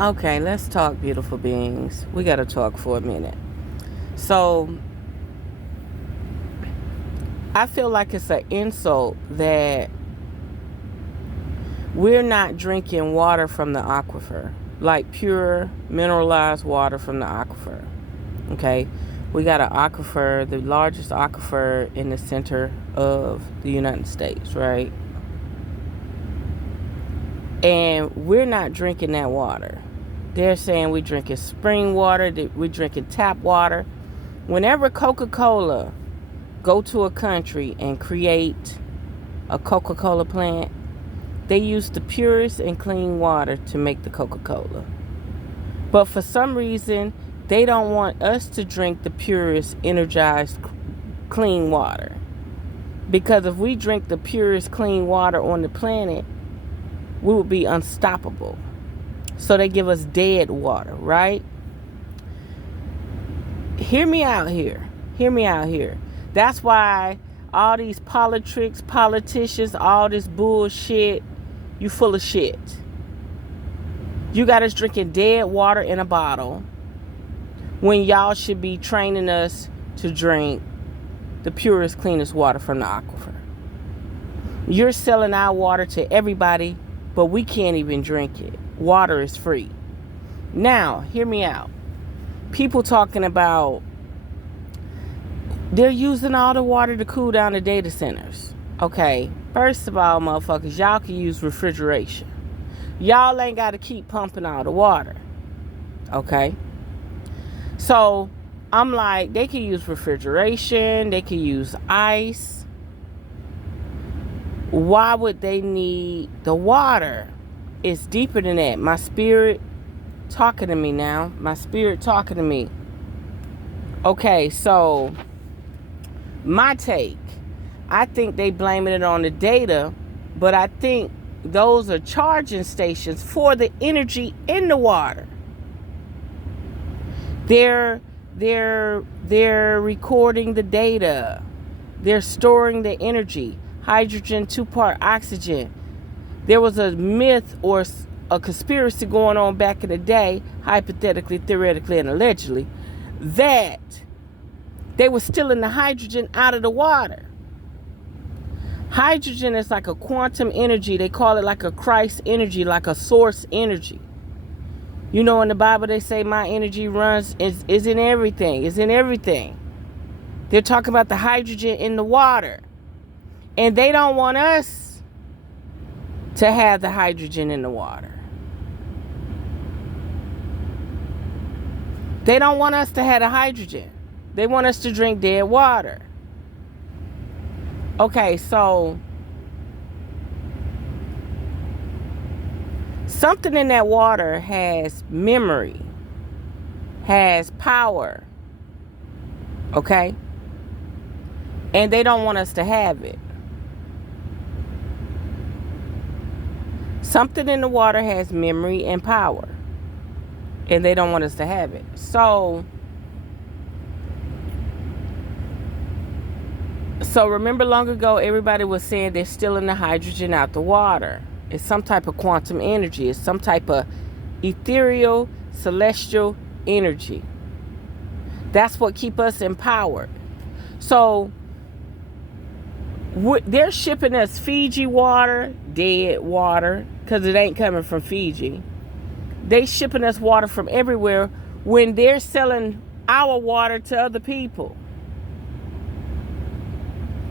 Okay, let's talk, beautiful beings. We got to talk for a minute. So, I feel like it's an insult that we're not drinking water from the aquifer, like pure mineralized water from the aquifer. Okay, we got an aquifer, the largest aquifer in the center of the United States, right? And we're not drinking that water. They're saying we're drinking spring water, we're drinking tap water. Whenever Coca-Cola go to a country and create a Coca-Cola plant, they use the purest and clean water to make the Coca-Cola. But for some reason, they don't want us to drink the purest, energized, clean water. Because if we drink the purest, clean water on the planet, we would be unstoppable. So they give us dead water, right? Hear me out here. Hear me out here. That's why all these politicians, all this bullshit, you full of shit. You got us drinking dead water in a bottle when y'all should be training us to drink the purest, cleanest water from the aquifer. You're selling our water to everybody, but we can't even drink it. Water is free. Now, hear me out. People talking about they're using all the water to cool down the data centers. Okay, first of all, motherfuckers, y'all can use refrigeration. Y'all ain't got to keep pumping all the water. Okay? So, I'm like, they can use refrigeration. They can use ice. Why would they need the water? It's deeper than that. My spirit talking to me now. My spirit talking to me. Okay, so my take. I think they blaming it on the data, but I think those are charging stations for the energy in the water. They're recording the data. They're storing the energy. Hydrogen, 2-part oxygen. There was a myth or a conspiracy going on back in the day, hypothetically, theoretically, and allegedly, that they were stealing the hydrogen out of the water. Hydrogen is like a quantum energy. They call it like a Christ energy, like a source energy. You know, in the Bible, they say my energy runs, is in everything. Is in everything. They're talking about the hydrogen in the water. And they don't want us to have the hydrogen in the water. They don't want us to have the hydrogen. They want us to drink dead water. Okay, so something in that water has memory, has power. Okay? And they don't want us to have it. Something in the water has memory and power, and they don't want us to have it. So remember long ago, everybody was saying they're stealing the hydrogen out the water. It's some type of quantum energy. It's some type of ethereal, celestial energy. That's what keeps us empowered. So they're shipping us Fiji water, dead water, because it ain't coming from Fiji. They shipping us water from everywhere when they're selling our water to other people.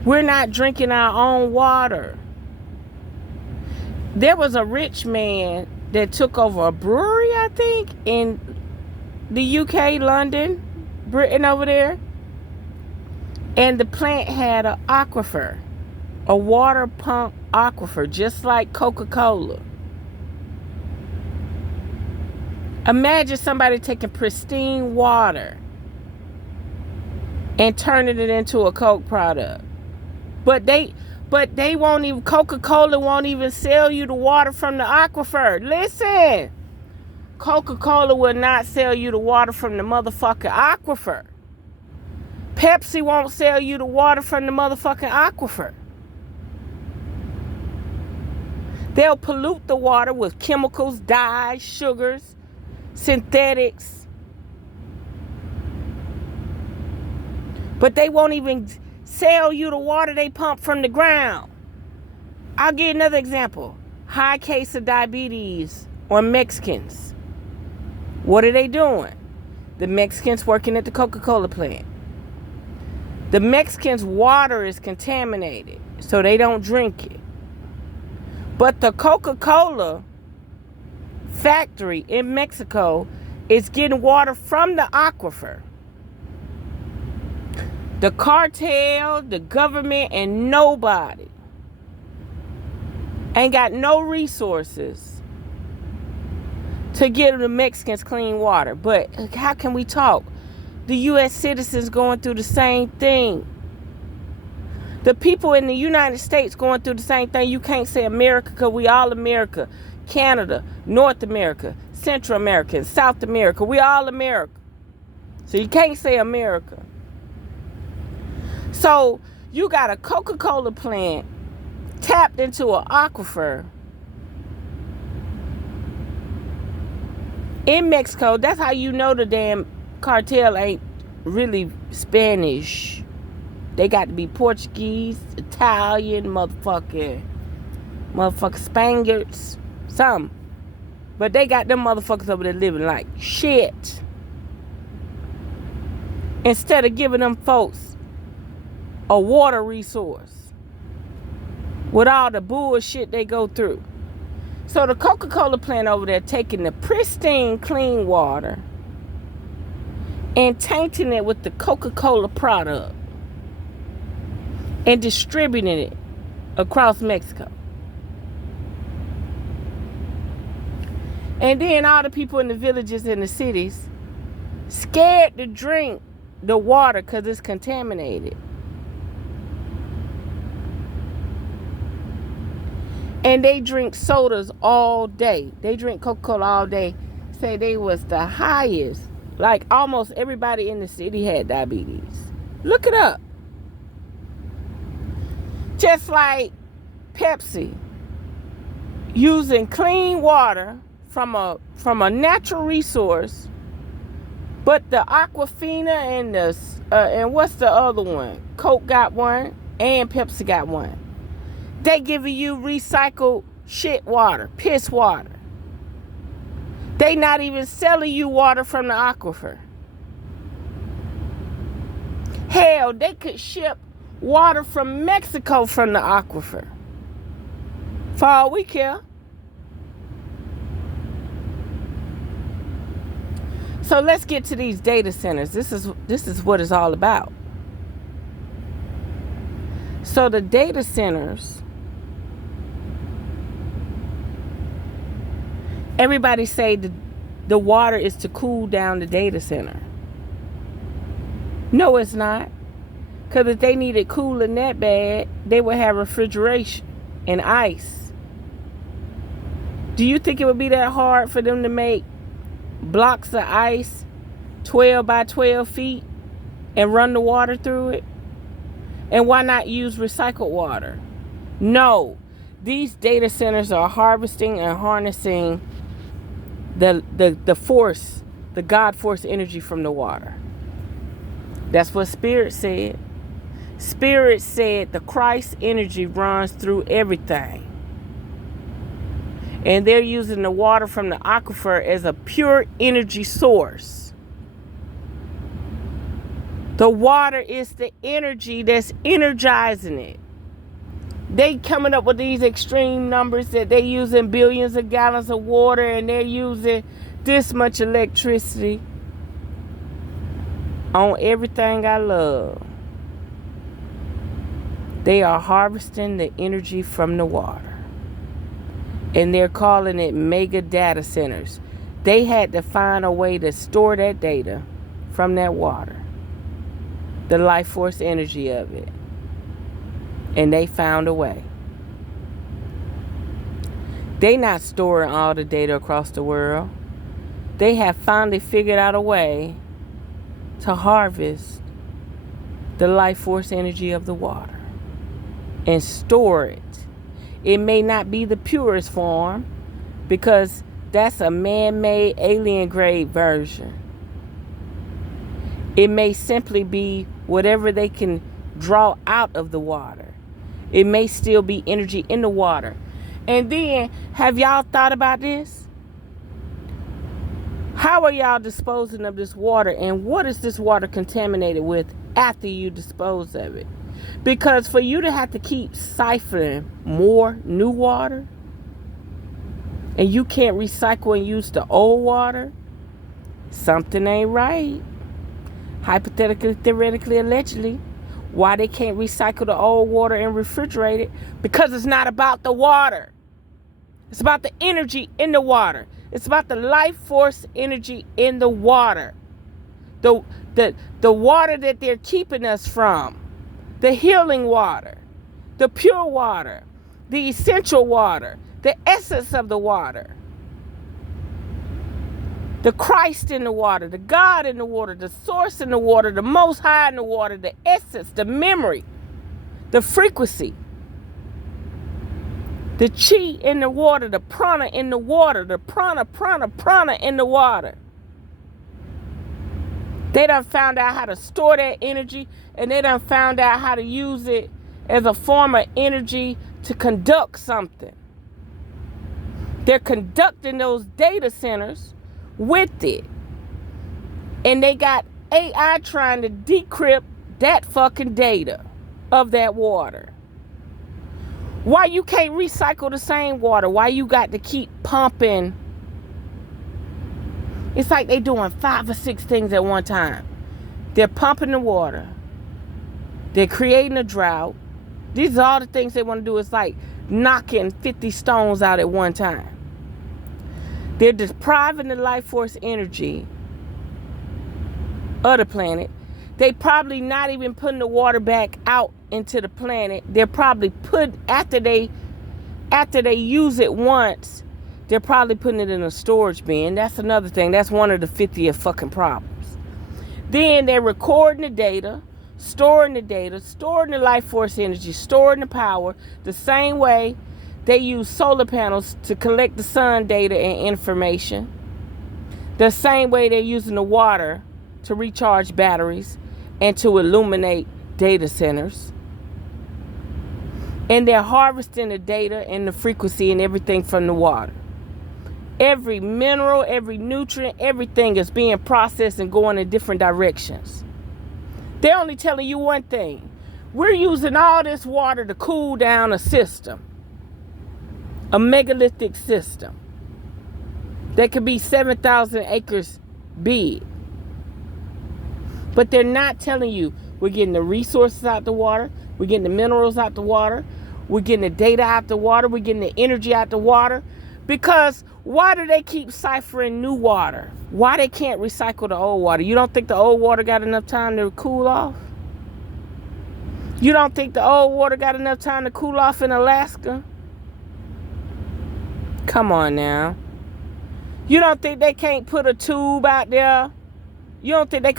We're not drinking our own water. There was a rich man that took over a brewery, I think, in the UK, London, Britain over there. And the plant had an aquifer, a water pump aquifer, just like Coca-Cola. Imagine somebody taking pristine water and turning it into a Coke product. But they won't even, Coca-Cola won't even sell you the water from the aquifer. Listen, Coca-Cola will not sell you the water from the motherfucking aquifer. Pepsi won't sell you the water from the motherfucking aquifer. They'll pollute the water with chemicals, dyes, sugars, synthetics. But they won't even sell you the water they pump from the ground. I'll give you another example. High case of diabetes on Mexicans. What are they doing? The Mexicans working at the Coca-Cola plant. The Mexicans' water is contaminated, so they don't drink it. But the Coca-Cola factory in Mexico is getting water from the aquifer. The cartel, the government, and nobody ain't got no resources to give the Mexicans clean water. But how can we talk? The U.S. citizens going through the same thing. The people in the United States going through the same thing. You can't say America because we all America. Canada, North America, Central America, and South America. We all America. So you can't say America. So you got a Coca-Cola plant tapped into an aquifer in Mexico. That's how you know the damn cartel ain't really Spanish. They got to be Portuguese, Italian, motherfucking Spaniards, some. But they got them motherfuckers over there living like shit. Instead of giving them folks a water resource with all the bullshit they go through. So the Coca-Cola plant over there taking the pristine clean water and tainting it with the Coca-Cola product and distributing it across Mexico. And then all the people in the villages and the cities scared to drink the water because it's contaminated. And they drink sodas all day. They drink Coca-Cola all day. Say they was the highest. Like almost everybody in the city had diabetes. Look it up. Just like Pepsi using clean water from a natural resource, but the Aquafina and and what's the other one? Coke got one and Pepsi got one. They giving you recycled shit water, piss water. They not even selling you water from the aquifer. Hell, they could ship water from Mexico from the aquifer. For all we care. So let's get to these data centers. This is what it's all about. So the data centers, everybody say the water is to cool down the data center. No, it's not. Because if they needed cooling that bad, they would have refrigeration and ice. Do you think it would be that hard for them to make blocks of ice 12 by 12 feet and run the water through it? And why not use recycled water? No. These data centers are harvesting and harnessing the force, the God force energy from the water. That's what Spirit said. Spirit said the Christ energy runs through everything. And they're using the water from the aquifer as a pure energy source. The water is the energy that's energizing it. They coming up with these extreme numbers that they using billions of gallons of water and they're using this much electricity on everything I love. They are harvesting the energy from the water. And they're calling it mega data centers. They had to find a way to store that data from that water. The life force energy of it. And they found a way. They not storing all the data across the world. They have finally figured out a way to harvest the life force energy of the water and store it. It may not be the purest form because that's a man-made alien grade version. It may simply be whatever they can draw out of the water. It may still be energy in the water. And then, have y'all thought about this? How are y'all disposing of this water, and what is this water contaminated with after you dispose of it? Because for you to have to keep siphoning more new water, and you can't recycle and use the old water, something ain't right. Hypothetically, theoretically, allegedly. Why they can't recycle the old water and refrigerate it? Because it's not about the water. It's about the energy in the water. It's about the life force energy in the water. The water that they're keeping us from. The healing water. The pure water. The essential water. The essence of the water. The Christ in the water. The God in the water. The source in the water. The Most High in the water. The essence. The memory. The frequency. The chi in the water, the prana in the water, the prana in the water. They done found out how to store that energy, and they done found out how to use it as a form of energy to conduct something. They're conducting those data centers with it. And they got AI trying to decrypt that fucking data of that water. Why you can't recycle the same water? Why you got to keep pumping? It's like they doing 5 or 6 things at one time. They're pumping the water. They're creating a drought. These are all the things they want to do. It's like knocking 50 stones out at one time. They're depriving the life force energy of the planet. They probably not even putting the water back out into the planet. They're probably after they use it once, they're probably putting it in a storage bin. That's another thing. That's one of the 50th fucking problems. Then they're recording the data, storing the life force energy, storing the power, the same way they use solar panels to collect the sun data and information. The same way they're using the water to recharge batteries and to illuminate data centers. And they're harvesting the data and the frequency and everything from the water. Every mineral, every nutrient, everything is being processed and going in different directions. They're only telling you one thing. We're using all this water to cool down a system. A megalithic system. That could be 7,000 acres big. But they're not telling you we're getting the resources out the water. We're getting the minerals out the water. We're getting the data out the water. We're getting the energy out the water. Because why do they keep ciphering new water? Why they can't recycle the old water? You don't think the old water got enough time to cool off? You don't think the old water got enough time to cool off in Alaska? Come on now. You don't think they can't put a tube out there? You don't think they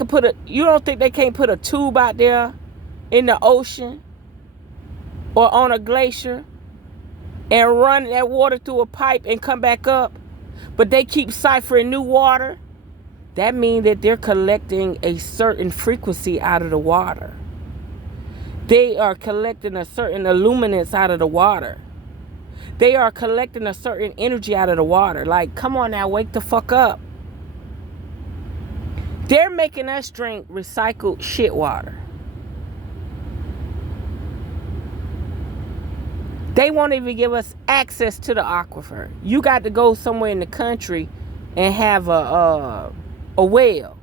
can't put a tube out there in the ocean or on a glacier and run that water through a pipe and come back up? But they keep ciphering new water. That means that they're collecting a certain frequency out of the water. They are collecting a certain illuminance out of the water. They are collecting a certain energy out of the water. Like, come on now, wake the fuck up. They're making us drink recycled shit water. They won't even give us access to the aquifer. You got to go somewhere in the country and have a well.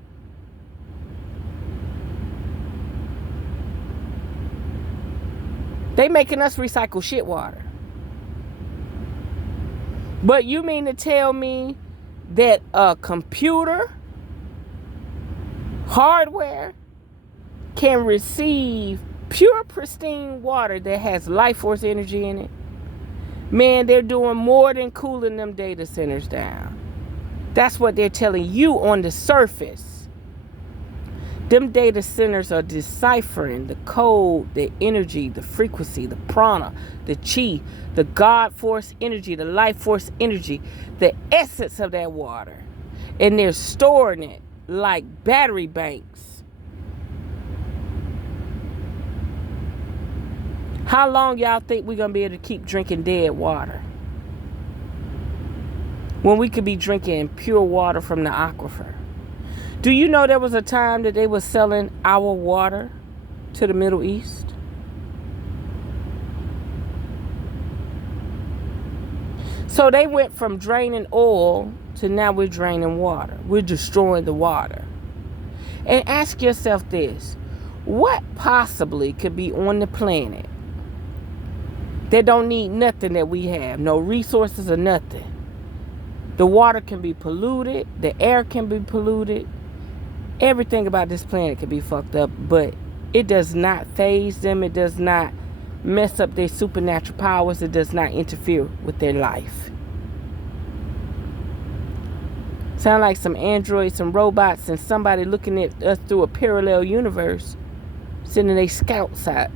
They making us recycle shit water. But you mean to tell me that a computer hardware can receive pure, pristine water that has life force energy in it? Man, they're doing more than cooling them data centers down. That's what they're telling you on the surface. Them data centers are deciphering the code, the energy, the frequency, the prana, the chi, the God force energy, the life force energy, the essence of that water. And they're storing it like battery banks. How long y'all think we're going to be able to keep drinking dead water? When we could be drinking pure water from the aquifer. Do you know there was a time that they were selling our water to the Middle East? So they went from draining oil to now we're draining water. We're destroying the water. And ask yourself this. What possibly could be on the planet that don't need nothing that we have? No resources or nothing. The water can be polluted. The air can be polluted. Everything about this planet can be fucked up, but it does not faze them. It does not mess up their supernatural powers. It does not interfere with their life. Sound like some androids, some robots, and somebody looking at us through a parallel universe, sending their scouts out.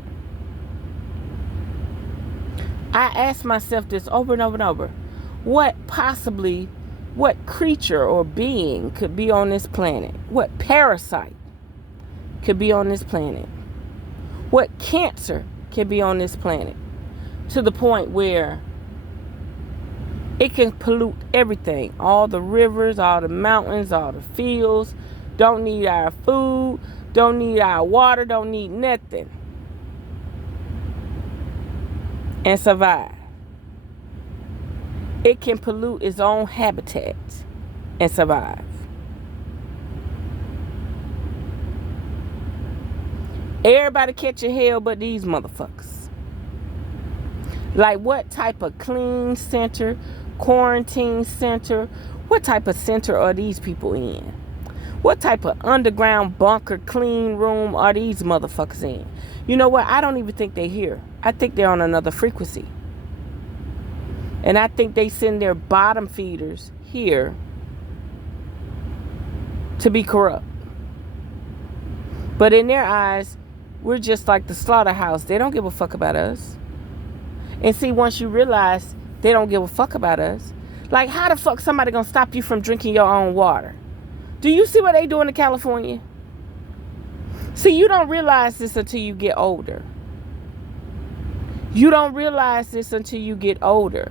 I ask myself this over and over and over. What creature or being could be on this planet? What parasite could be on this planet? What cancer can be on this planet? To the point where it can pollute everything. All the rivers, all the mountains, all the fields. Don't need our food. Don't need our water. Don't need nothing. And survive. It can pollute its own habitat and survive. Everybody catching hell but these motherfuckers. Like what type of clean center, quarantine center, what type of center are these people in? What type of underground bunker clean room are these motherfuckers in? You know what? I don't even think they're here. I think they're on another frequency. And I think they send their bottom feeders here to be corrupt. But in their eyes, we're just like the slaughterhouse. They don't give a fuck about us. And see, once you realize they don't give a fuck about us, like how the fuck somebody gonna stop you from drinking your own water? Do you see what they doing in California? See, you don't realize this until you get older. You don't realize this until you get older.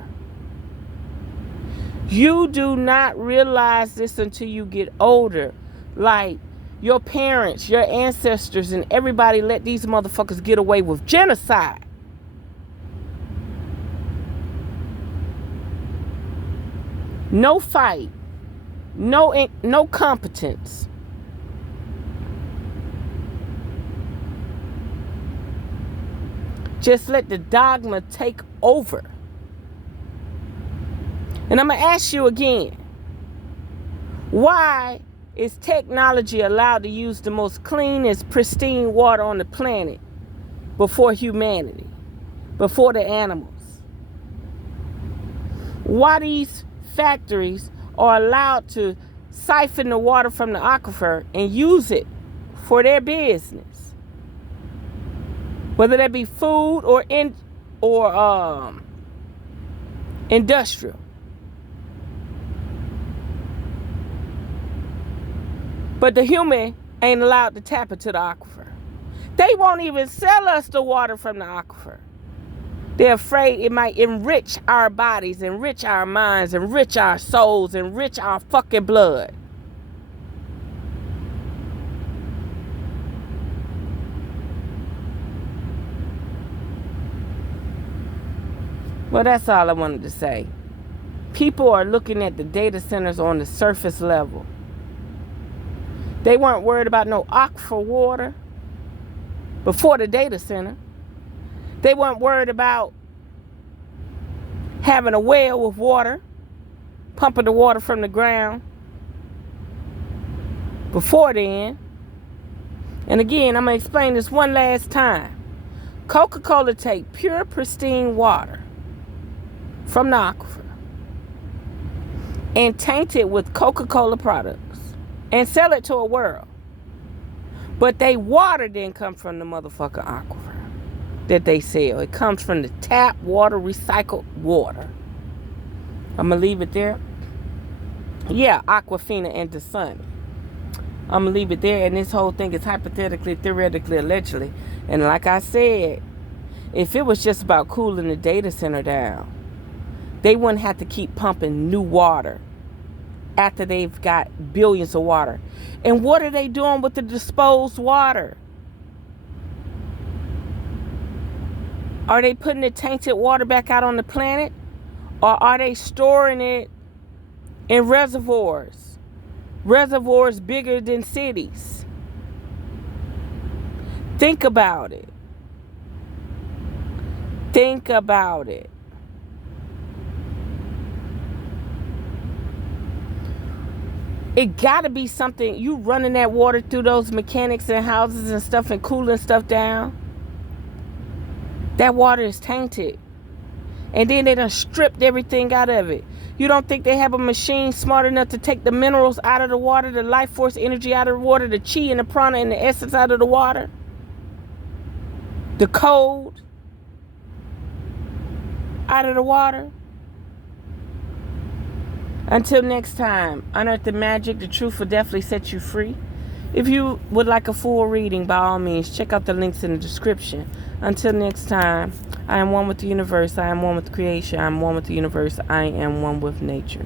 You do not realize this until you get older. Like your parents, your ancestors, and everybody let these motherfuckers get away with genocide. No fight. No competence. Just let the dogma take over. And I'm going to ask you again, why is technology allowed to use the most cleanest, pristine water on the planet before humanity, before the animals? Why these factories are allowed to siphon the water from the aquifer and use it for their business? Whether that be food or industrial. But the human ain't allowed to tap into the aquifer. They won't even sell us the water from the aquifer. They're afraid it might enrich our bodies, enrich our minds, enrich our souls, enrich our fucking blood. Well, that's all I wanted to say. People are looking at the data centers on the surface level. They weren't worried about no aquifer water before the data center. They weren't worried about having a well with water, pumping the water from the ground before then. And again, I'm going to explain this one last time. Coca-Cola take pure, pristine water from the aquifer and taint it with Coca-Cola products and sell it to a world. But they water didn't come from the motherfucking aquifer that they sell. It comes from the tap water, recycled water. I'm going to leave it there. Yeah, Aquafina and Dasani. I'm going to leave it there. And this whole thing is hypothetically, theoretically, allegedly. And like I said, if it was just about cooling the data center down, they wouldn't have to keep pumping new water after they've got billions of water. And what are they doing with the disposed water? Are they putting the tainted water back out on the planet? Or are they storing it in reservoirs? Reservoirs bigger than cities. Think about it. Think about it. It gotta be something. You running that water through those mechanics and houses and stuff and cooling stuff down. That water is tainted. And then they done stripped everything out of it. You don't think they have a machine smart enough to take the minerals out of the water, the life force energy out of the water, the chi and the prana and the essence out of the water? The cold out of the water? Until next time, unearth the magic. The truth will definitely set you free. If you would like a full reading, by all means, check out the links in the description. Until next time, I am one with the universe. I am one with creation. I am one with the universe. I am one with nature.